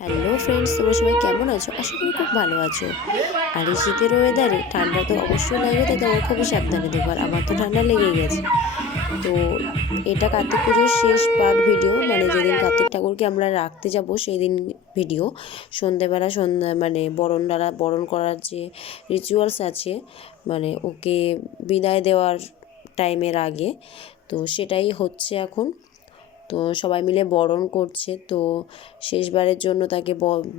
Hello friends, তোমরা সবাই কেমন আছো? আশা করি খুব ভালো আছো। আর এই শীতের ওয়েদারে ঠান্ডা তো অবশ্যই লাগবে, তাই তোমরা খুবই সাবধানে দেখো। আর আমার তো ঠান্ডা লেগেই গেছে। তো এটা কার্তিক পুজোর শেষ পার্ট ভিডিও, মানে যেদিন কার্তিক ঠাকুরকে আমরা রাখতে যাব সেই দিন ভিডিও। সন্ধেবেলা মানে বরণ করার যে রিচুয়ালস আছে, মানে ওকে বিদায় দেওয়ার টাইমের আগে, তো সেটাই হচ্ছে এখন। তো সবাই মিলে বরণ করছে, তো শেষবারের জন্য তাকে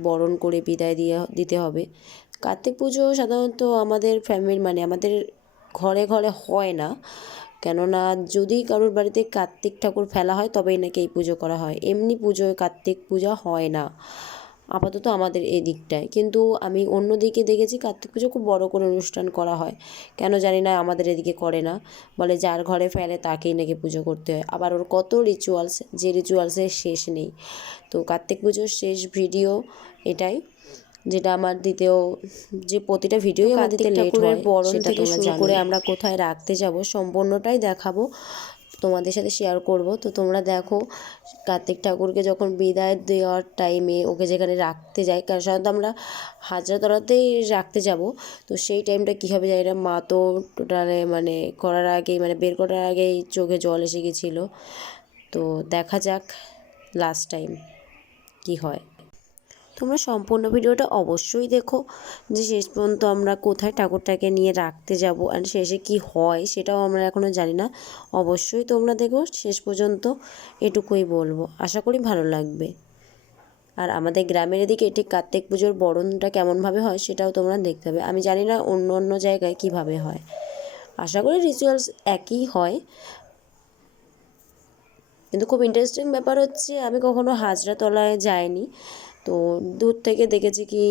বরণ করে বিদায় দিতে হবে। কার্তিক পুজো সাধারণত আমাদের ফ্যামিলি, মানে আমাদের ঘরে ঘরে হয় না, কেননা যদি কারোর বাড়িতে কার্তিক ঠাকুর ফেলা হয় তবেই নাকি এই পুজো করা হয়। এমনি পুজোয় কার্তিক পূজা হয় না আপাতত আমাদের এই দিকটায়। কিন্তু আমি অন্য দিকে দেখেছি কার্তিক পুজো খুব বড় করে অনুষ্ঠান করা হয়। কেন জানি না আমাদের এদিকে করে না, বলে যার ঘরে ফেলে তাকেই নাকি পুজো করতে হয়। আবার ওর কত রিচুয়ালস, যে রিচুয়ালসের শেষ নেই। তো কার্তিক পুজোর শেষ ভিডিও এটাই, যেটা আমার দিতেও, যে প্রতিটা ভিডিওই আমার দিতে লেট হয়। বরণ থেকে শুরু করে আমরা কোথায় রাখতে যাব সম্পূর্ণটাই দেখাবো, তোমাদের সাথে শেয়ার করব। তো তোমরা দেখো কার্তিক ঠাকুরকে যখন বিদায় দেওয়ার টাইমে ওকে যেখানে রাখতে যাই, কারণ সাধারণত আমরা হাজরাতলাতেই রাখতে যাব। তো সেই টাইমটা কী হবে জানি না, মা তো টোটালে মানে করার আগেই, মানে বের করার আগেই চোখে জল এসে গেছিলো। তো দেখা যাক লাস্ট টাইম কি হয়। তোমরা সম্পূর্ণ ভিডিওটা অবশ্যই দেখো, যে শেষ পর্যন্ত আমরা কোথায় ঠাকুরটাকে নিয়ে রাখতে যাব, আর শেষে কি হয় সেটাও আমরা এখনও জানি না। অবশ্যই তোমরা দেখো শেষ পর্যন্ত, এটুকুই বলবো। আশা করি ভালো লাগবে। আর আমাদের গ্রামের এদিকে ঠিক কার্তিক পুজোর বরণটা কেমনভাবে হয় সেটাও তোমরা দেখতে হবে। আমি জানি না অন্য অন্য জায়গায় কিভাবে হয়, আশা করি রিচুয়ালস একই হয়। কিন্তু খুব ইন্টারেস্টিং ব্যাপার হচ্ছে, আমি কখনো হাজরাতলায় যাইনি। তো দূর থেকে দেখেছি, কি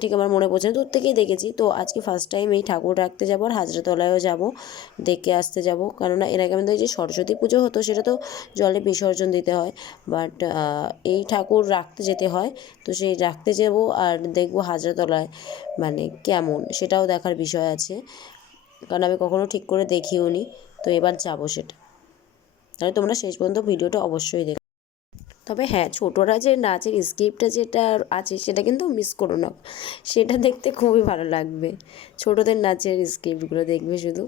ঠিক আমার মনে পড়ছে না, দূর থেকেই দেখেছি। তো আজকে ফার্স্ট টাইম এই ঠাকুর রাখতে যাবো আর হাজরাতলায়ও যাব, দেখে আসতে যাব। কেননা এর আগে আমাদের যে সরস্বতী পুজো হতো সেটা তো জলে বিসর্জন দিতে হয়, বাট এই ঠাকুর রাখতে যেতে হয়। তো সেই রাখতে যাব আর দেখবো হাজরাতলায় মানে কেমন, সেটাও দেখার বিষয় আছে, কারণ আমি কখনো ঠিক করে দেখিও নি। তো এবার যাব সেটা, তাহলে তোমরা শেষ পর্যন্ত ভিডিওটা অবশ্যই দেখো। তবে হ্যাঁ, ছোটরা যে নাচের স্ক্রিপ্টটা যেটা আছে সেটা কিন্তু মিস করো না, সেটা দেখতে খুবই ভালো লাগবে। ছোটদের নাচের স্ক্রিপ্টগুলো দেখবে শুধু।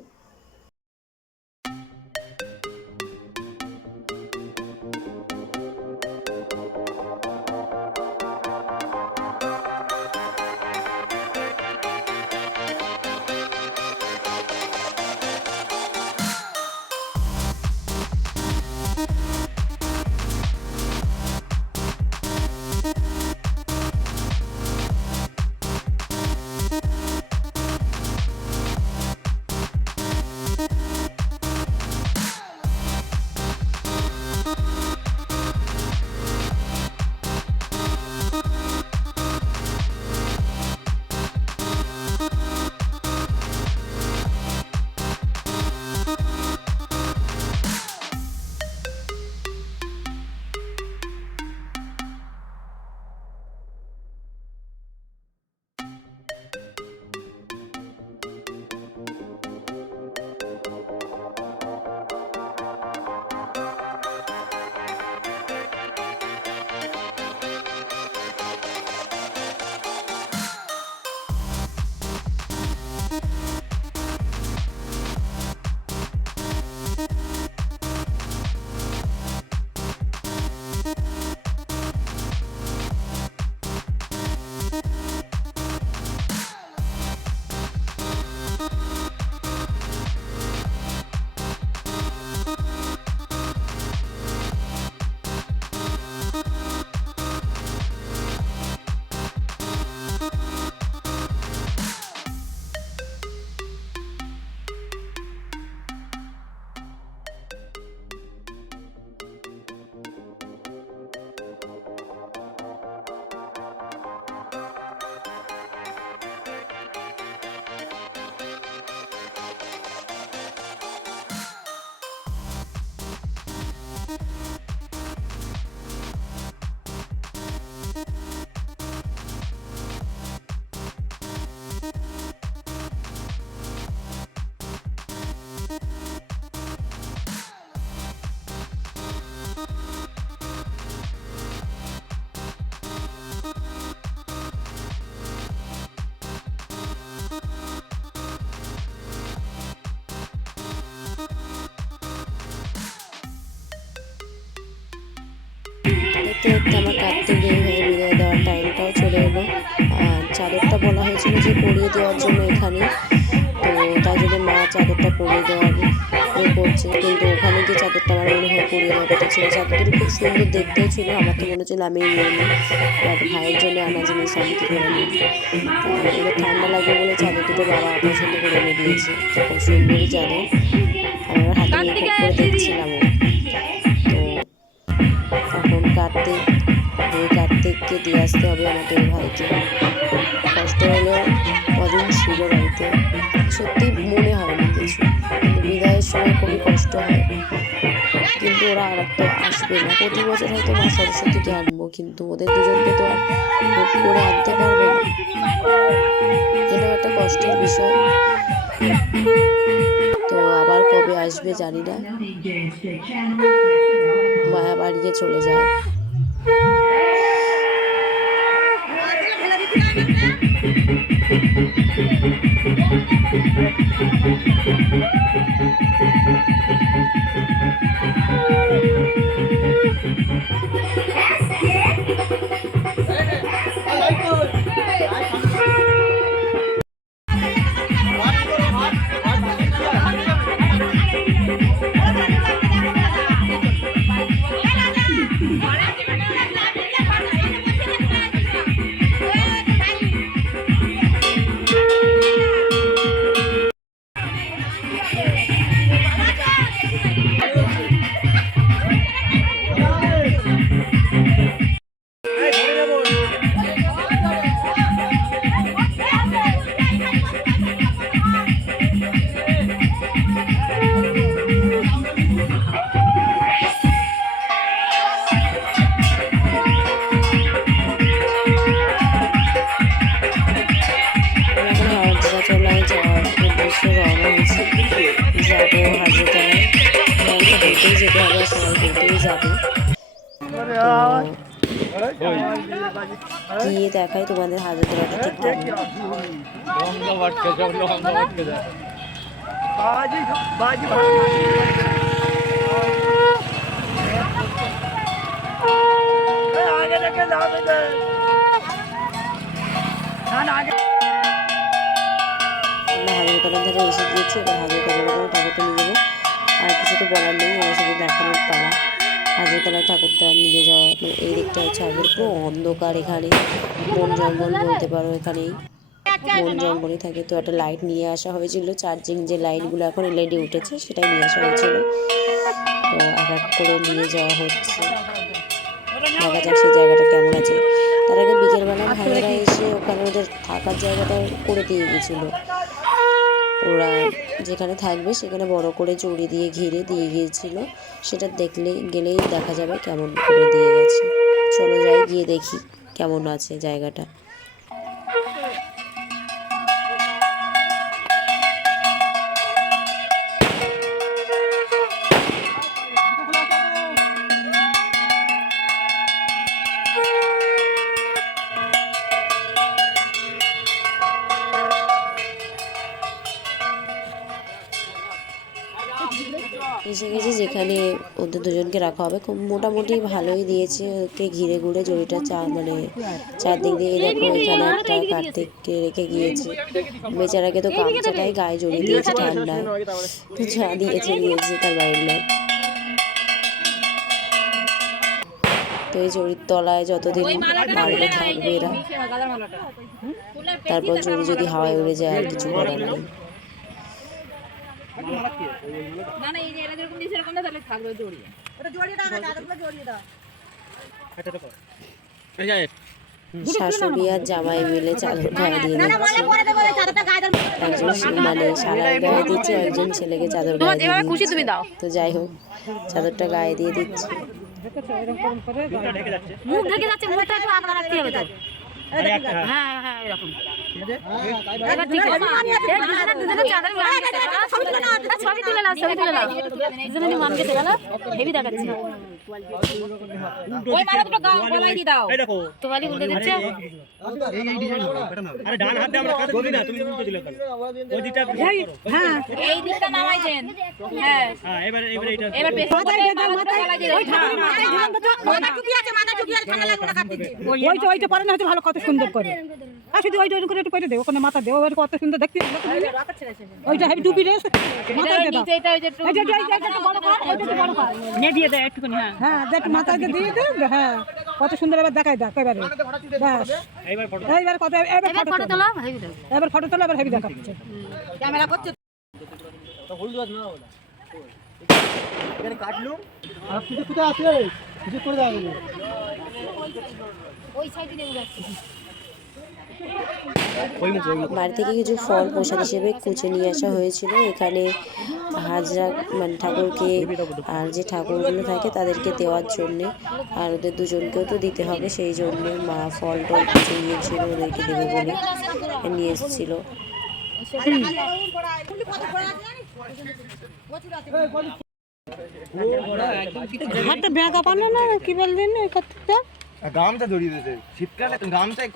দেখতে দেখতে আমার কার্তিক দেরি হয়ে বিদায় দেওয়ার টাইমটাও চলে এলো। আর চাদরটা বলা হয়েছিল যে পরিয়ে দেওয়ার জন্য এখানে, তো তাই জন্য মা চাদরটা পরিয়ে দেওয়ার করছে, কিন্তু ওখানে গিয়ে চাদরটা আমার মনে হয় পরিয়ে দেওয়ার কথা ছিল। চাদরটা খুব সুন্দর দেখতেও ছিল, আমার তো মনে হচ্ছিল আমি নিয়ে নিই, বাট ভাইয়ের জন্য আনা জিনিস আমি কী করে নিই। এবার ঠান্ডা লাগবে বলে চাদর দুটো বাবা পছন্দ করে এনে দিয়েছে, খুব সুন্দরই চাদর। আমরা হাতে নিয়ে খুব করে দেখছিলাম। তো এখন কার্তিককে দিয়ে আসতে হবে আমাদের ভাইকে। কষ্ট হলেও কদিন ছিল বাড়িতে, সত্যি মনে হয়নি কিছু, কিন্তু বিদায়ের সময় খুবই কষ্ট হয়। কিন্তু ওরা আর তো আসবে না, প্রতি বছর হয়তো মা সরস্বতীকে আনবো, কিন্তু ওদের দুজনকে তো আর হুট করে আনতে পারবো না, এটাও একটা কষ্টের বিষয়। তো আবার কবে আসবে জানি না, মায়া বাড়িয়ে চলে যায়। গিয়ে দেখাই তোমাদের হাজারদুয়ারিটা ঠিক হাজারতলার ধারে এসে গিয়েছি। এবার হাজারতলার করে ঠাকুরটা নিয়ে যাবো, আর কিছু তো বলার নেই, আমার সাথে দেখানোর পালা। হাজারতলার ঠাকুরটা নিয়ে যাওয়া, এই দিকটা হচ্ছে আমাদের পুরো অন্ধকার, এখানে বন জঙ্গল বলতে পারো, এখানেই বন জঙ্গলই থাকে। তো একটা লাইট নিয়ে আসা হয়েছিল, চার্জিং যে লাইটগুলো এখন এলইডি উঠেছে সেটাই নিয়ে আসা হয়েছিল। তো এক করে নিয়ে যাওয়া হচ্ছে, দেখা যাক সেই জায়গাটা কেমন আছে। তার আগে বিকেলবেলা ভাইয়েরা এসে ওখানে ওদের থাকার জায়গাটা করে দিয়ে গেছিলো। ওরা যেখানে থাকবে সেখানে বড় করে চড়ি দিয়ে ঘিরে দিয়ে গিয়েছিল, সেটা গেলেই দেখা যাবে কেমন করে দিয়ে গেছে। চলো যাই, গিয়ে দেখি কেমন আছে জায়গাটা। এসে গেছি যেখানে ওদের দুজনকে রাখা হবে, খুব মোটামুটি ভালোই দিয়েছে, ওকে ঘিরে ঘুরে জড়িটা মানে চারদিক দিয়ে। দেখো এখানে একটা কার্তিককে রেখে গিয়েছে, বেচারাকে তো গামছাটাই গায়ে জড়িয়ে দিয়েছে ঠান্ডায়, তো যা দিয়েছে তার বাইরের লোক। তো এই জড়ির তলায় যতদিন পারবে থাকবে এরা, তারপর জড়ি যদি হাওয়ায় উড়ে যায় আর কিছু করার নেই। শাশুড়ি আর জামাই মিলে চাদর গায়ে দিয়ে দিচ্ছে, একজন মানে শালার গায়ে দিচ্ছে, একজন ছেলেকে চাদর গায়ে দিয়ে দিচ্ছে। তো যাই হোক, চাদরটা গায়ে দিয়ে দিচ্ছে। ছবি তুলে নাও, ছবি তুলে নাও, হেভি দেখাচ্ছে। ওই মালা দুটো গলায় দিয়ে দাও। এই দেখো তোয়ালি উল্টে দিচ্ছে। আরে ডান হাত দিয়ে আমরা কাঁধে তুলি না, তুমি উল্টো দিলে কেন? ওই দিকটা হ্যাঁ এই দিকটা নামাই দেন। হ্যাঁ হ্যাঁ এবারে এইটা এবার পেছন থেকে মালা দুটো গলায় দিয়ে দাও। মাথা চুকি আছে, মাথা চুকি আর ঠান্ডা লাগবে না কাটতে। ওইটা পারে না হয়তো ভালো কত সুন্দর করে আর শুধু ওইটা করে একটু করে দে ওখানে মাথা দে ওর কত সুন্দর দেখতে ওইটা হেভি টুপি রে মাথা দে দাও নিচে এটা ওই যে একটু এইটা বড় কর ওইটা একটু বড় কর নিয়ে দিয়ে দেয় একটুখানি। হ্যাঁ হ্যাঁ দেখ মাথাকে দিয়ে দে হ্যাঁ কত সুন্দর এবার দেখাই দাও এবারে বাস এইবার ফটো এইবার কত এবার ফটো ফটো তোলা হেভি দাও। এবার ফটো তোলা এবার হেভি দেখাচ্ছে ক্যামেরা করছে ওই সাইডে দিয়ে যাচ্ছে। বাড়ি থেকে কিছু ফল প্রসাদ হিসেবে কুচে নিয়ে আসা হয়েছিল। এখানে হাজরা মানে ঠাকুরকে আর যে ঠাকুরগুলো থাকে তাদেরকে দেওয়ার জন্যে, আর ওদের দুজনকেও তো দিতে হবে, সেই জন্যে মা ফল টল কুচে নিয়েছিল ওদেরকে দেবে বলে নিয়ে এসেছিলো। হাতটা ব্যাগা পানো না কি বললেন ওই কথাটা গামছা জড়িয়ে দিয়েছে শীতকালে তো গামছাই